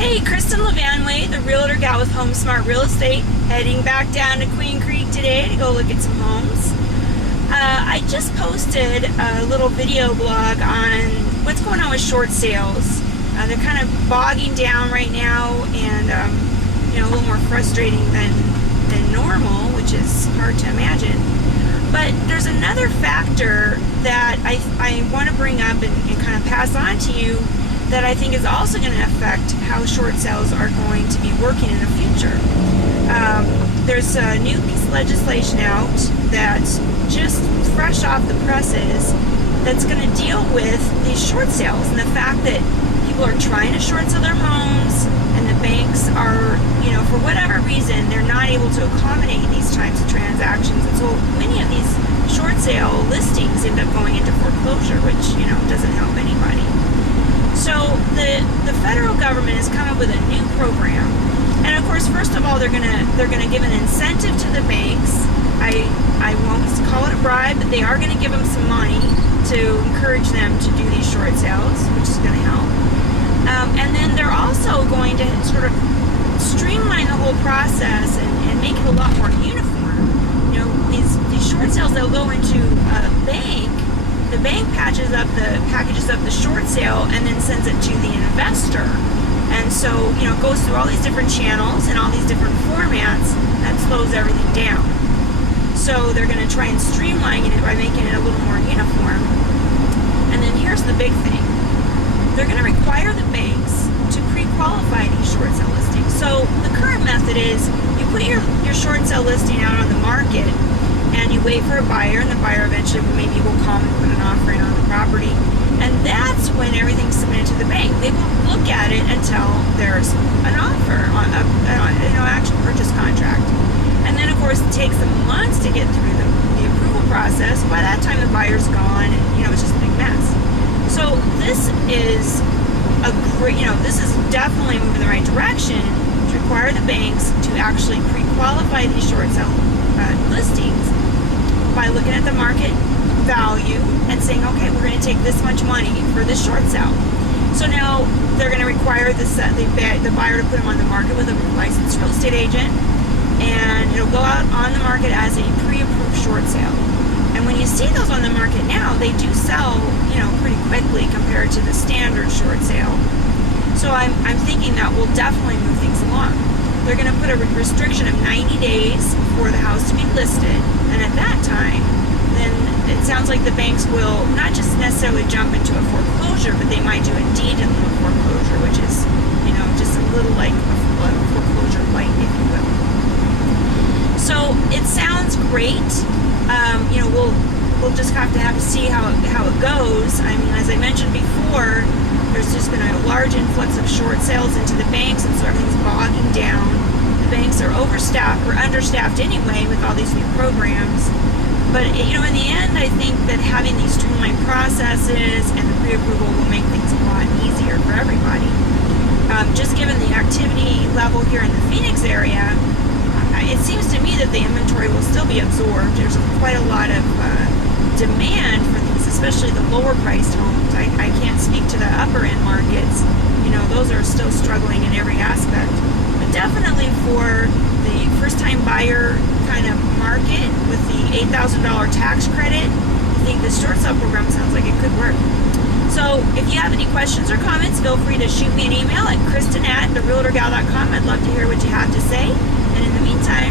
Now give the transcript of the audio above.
Hey, Kristen Levanway, the Realtor Gal with Home Smart Real Estate, heading back down to Queen Creek today to go look at some homes. I just posted a little video blog on what's going on with short sales. They're kind of bogging down right now, and a little more frustrating than normal, which is hard to imagine. But there's another factor that I want to bring up and kind of pass on to you that I think is also going to affect how short sales are going to be working in the future. There's a new piece of legislation out that's just fresh off the presses that's going to deal with these short sales and the fact that people are trying to short sell their homes and the banks are, for whatever reason, they're not able to accommodate these types of transactions. And so many of these short sale listings end up going into foreclosure, which, doesn't help anybody. So the federal government has come up with a new program, and of course, first of all, they're gonna give an incentive to the banks. I won't call it a bribe, but they are going to give them some money to encourage them to do these short sales, which is going to help. And then they're also going to sort of streamline the whole process and make it a lot more uniform. These short sales, they'll go into a bank. The bank packages up the short sale and then sends it to the investor. And so, it goes through all these different channels and all these different formats. That slows everything down. So they're going to try and streamline it by making it a little more uniform. And then here's the big thing. They're going to require the banks to pre-qualify these short sale listings. So the current method is you put your short sale listing out on the market and you wait for a buyer, and the buyer eventually maybe will come and put an offer in on the property. And that's when everything's submitted to the bank. They won't look at it until there's an offer on an actual purchase contract. And then, of course, it takes them months to get through the approval process. By that time, the buyer's gone, and it's just a big mess. So this is this is definitely moving in the right direction to require the banks to actually pre-qualify these short sale listings by looking at the market value and saying, okay, we're going to take this much money for this short sale. So now they're going to require the buyer to put them on the market with a licensed real estate agent, and it'll go out on the market as a pre-approved short sale. And when you see those on the market now, they do sell, pretty quickly compared to the standard short sale. So I'm thinking that will definitely move things along. They're going to put a restriction of 90 days for the house to be listed, and at that time, then it sounds like the banks will not just necessarily jump into a foreclosure, but they might do a deed in lieu of foreclosure, which is, just a little like a foreclosure light, if you will. So it sounds great. We'll just have to see how it goes. I mean, as I mentioned before, there's just been a large influx of short sales into the banks, and so everything's bogging down. The banks are overstaffed or understaffed anyway with all these new programs. But in the end, I think that having these streamlined processes and the pre-approval will make things a lot easier for everybody. Just given the activity level here in the Phoenix area, it seems to me that the inventory will still be absorbed. There's quite a lot of demand for these, especially the lower priced homes. I can't speak to the upper end markets. Those are still struggling in every aspect. But definitely for the first time buyer kind of market with the $8,000 tax credit, I think the short sale program sounds like it could work. So if you have any questions or comments, feel free to shoot me an email at kristen@therealtorgal.com. I'd love to hear what you have to say. And in the meantime,